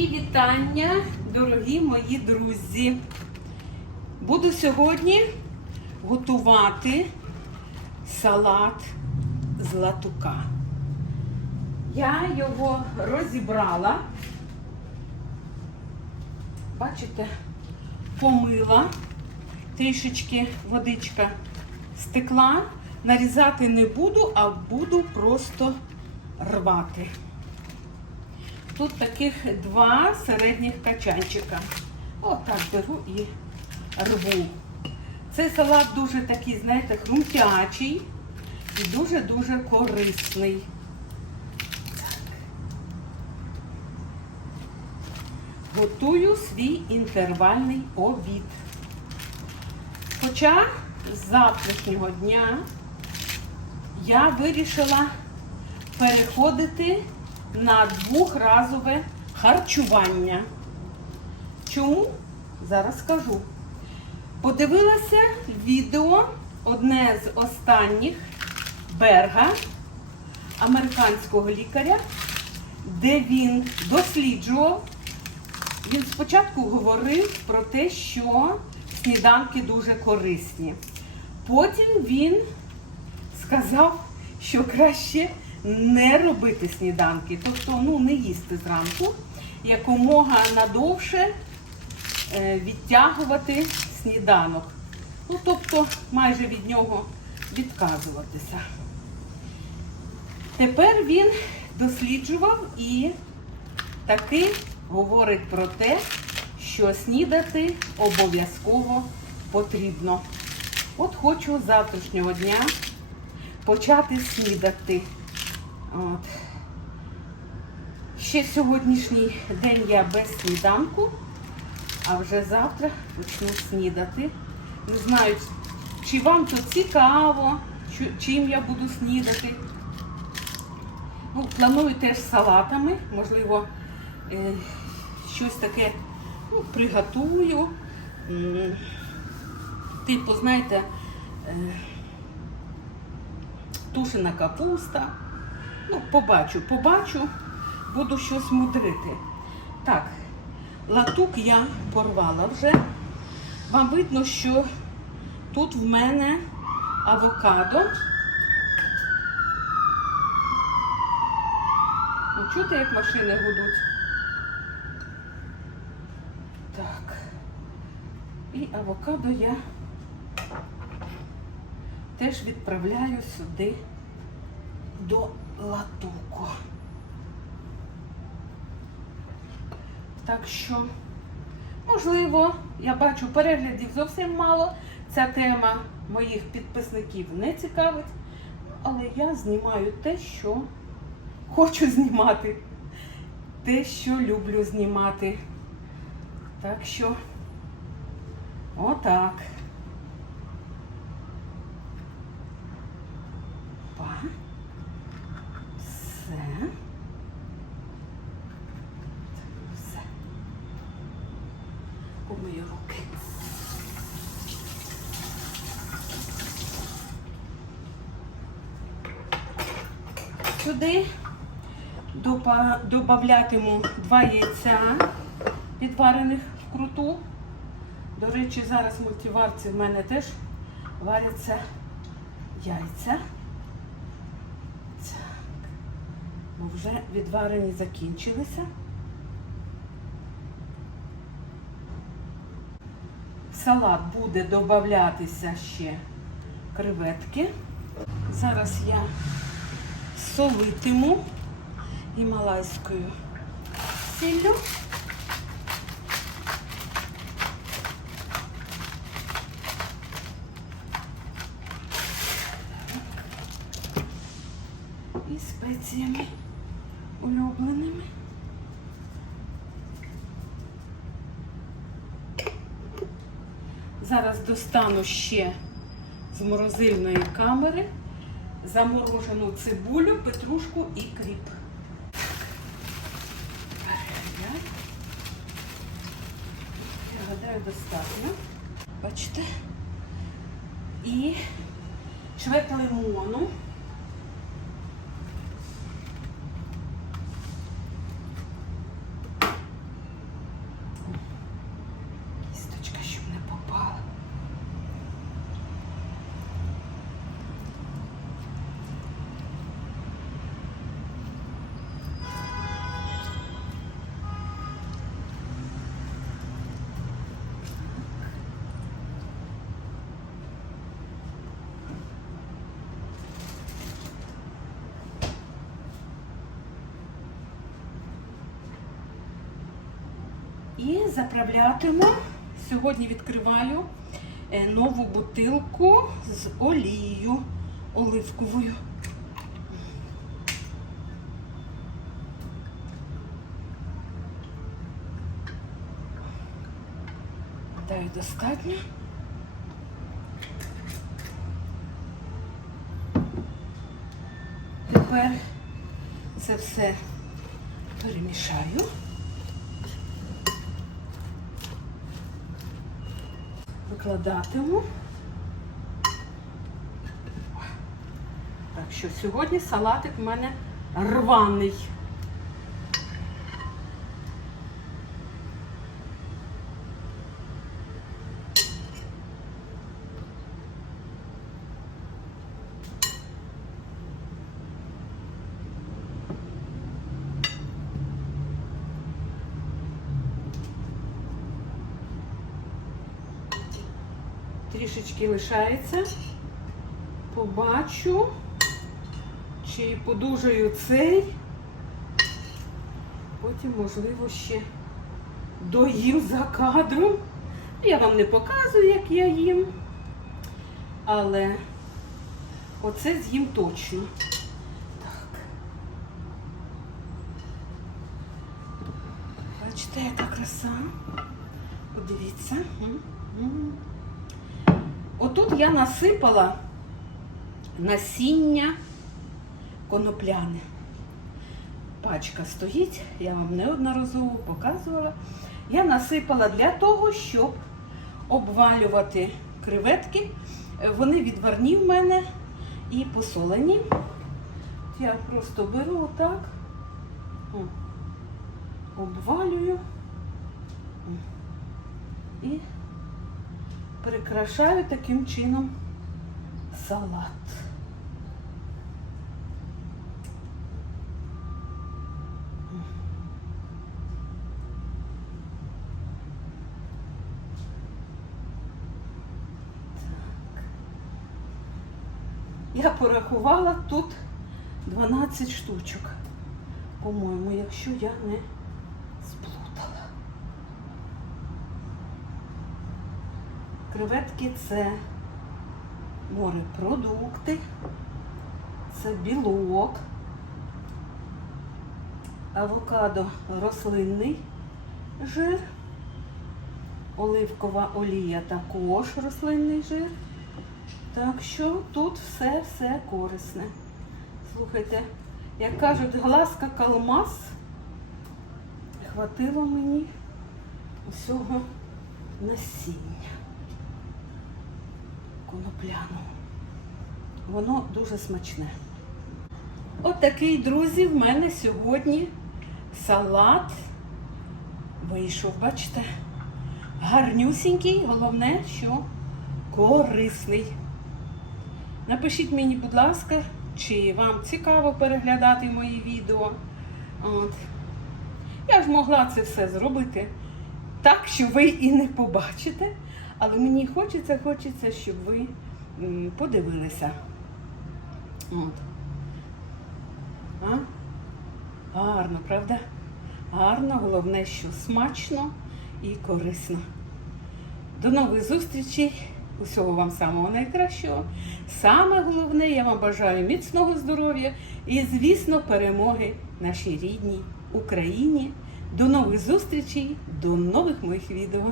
Мої вітання, дорогі мої друзі. Буду сьогодні готувати салат з латука. Я його розібрала. Бачите, помила, трішечки водичка стекла. Нарізати не буду, а буду просто рвати. Тут таких два середніх качанчика. Отак беру і рву. Цей салат дуже такий, знаєте, хрумтячий і дуже-дуже корисний. Готую свій інтервальний обід. Хоча з завтрашнього дня я вирішила переходити на двохразове харчування. Чому? Зараз скажу. Подивилася відео одне з останніх Берга, американського лікаря, де він досліджував. Він спочатку говорив про те, що сніданки дуже корисні. Потім він сказав, що краще не робити сніданки, тобто ну, не їсти зранку, якомога надовше е, відтягувати сніданок. Ну, тобто майже від нього відказуватися. Тепер він досліджував і таки говорить про те, що снідати обов'язково потрібно. От хочу з завтрашнього дня почати снідати. От. Ще сьогоднішній день я без сніданку, а вже завтра почну снідати. Не знаю, чи вам тут цікаво, чим я буду снідати. Ну, планую теж салатами, можливо, е, щось таке ну, приготую. Типу, знаєте, е, тушена капуста. Ну, побачу, побачу, буду щось мудрити. Так, латук я порвала вже. Вам видно, що тут в мене авокадо. Чути, як машини гудуть. Так. І авокадо я теж відправляю сюди до латуку. Так що, можливо, я бачу переглядів зовсім мало. Ця тема моїх підписників не цікавить, але я знімаю те, що хочу знімати, те, що люблю знімати. Так що, отак. Па. Все. Все. Умию руки. Сюди добавлятиму два яйця підварених вкруту. До речі, зараз в мультиварці в мене теж варяться яйця. Так. Бо вже відварені закінчилися. В салат буде додатися ще креветки. Зараз я солитиму гімалайською сіллю. І спеціями улюбленими. Зараз достану ще з морозильної камери заморожену цибулю, петрушку і кріп. Я гадаю, достатньо. Бачите? І чверть лимону. І заправлятиму. Сьогодні відкриваю е, нову бутилку з олією оливковою. Даю достатньо. Тепер це все перемішаю. Викладатиму. Так що сьогодні салатик в мене рваний. Трішечки лишається. Побачу, чи подужаю цей. Потім, можливо, ще доїм за кадром. Я вам не показую, як я їм. Але оце з'їм точно. Так. Бачите, яка краса. Подивіться. Отут я насипала насіння конопляне. Пачка стоїть, я вам неодноразово показувала. Я насипала для того, щоб обвалювати креветки. Вони відварні в мене і посолені. Я просто беру отак, обвалюю і прикрашаю таким чином салат. Я порахувала тут 12 штучок, по-моєму, якщо я не Креветки це морепродукти, це білок, авокадо рослинний жир, оливкова олія також рослинний жир. Так що тут все-все корисне. Слухайте, як кажуть, глазка калмаз, хватило мені усього насіння конопляну. Воно дуже смачне. От такий, друзі, в мене сьогодні салат вийшов, бачите? Гарнюсінький, головне, що корисний. Напишіть мені, будь ласка, чи вам цікаво переглядати мої відео. От. Я ж могла це все зробити так, що ви і не побачите. Але мені хочеться, хочеться, щоб ви подивилися. От. А? Гарно, правда? Гарно, головне, що смачно і корисно. До нових зустрічей. Усього вам самого найкращого. Саме головне, я вам бажаю міцного здоров'я і, звісно, перемоги нашій рідній Україні. До нових зустрічей, до нових моїх відео.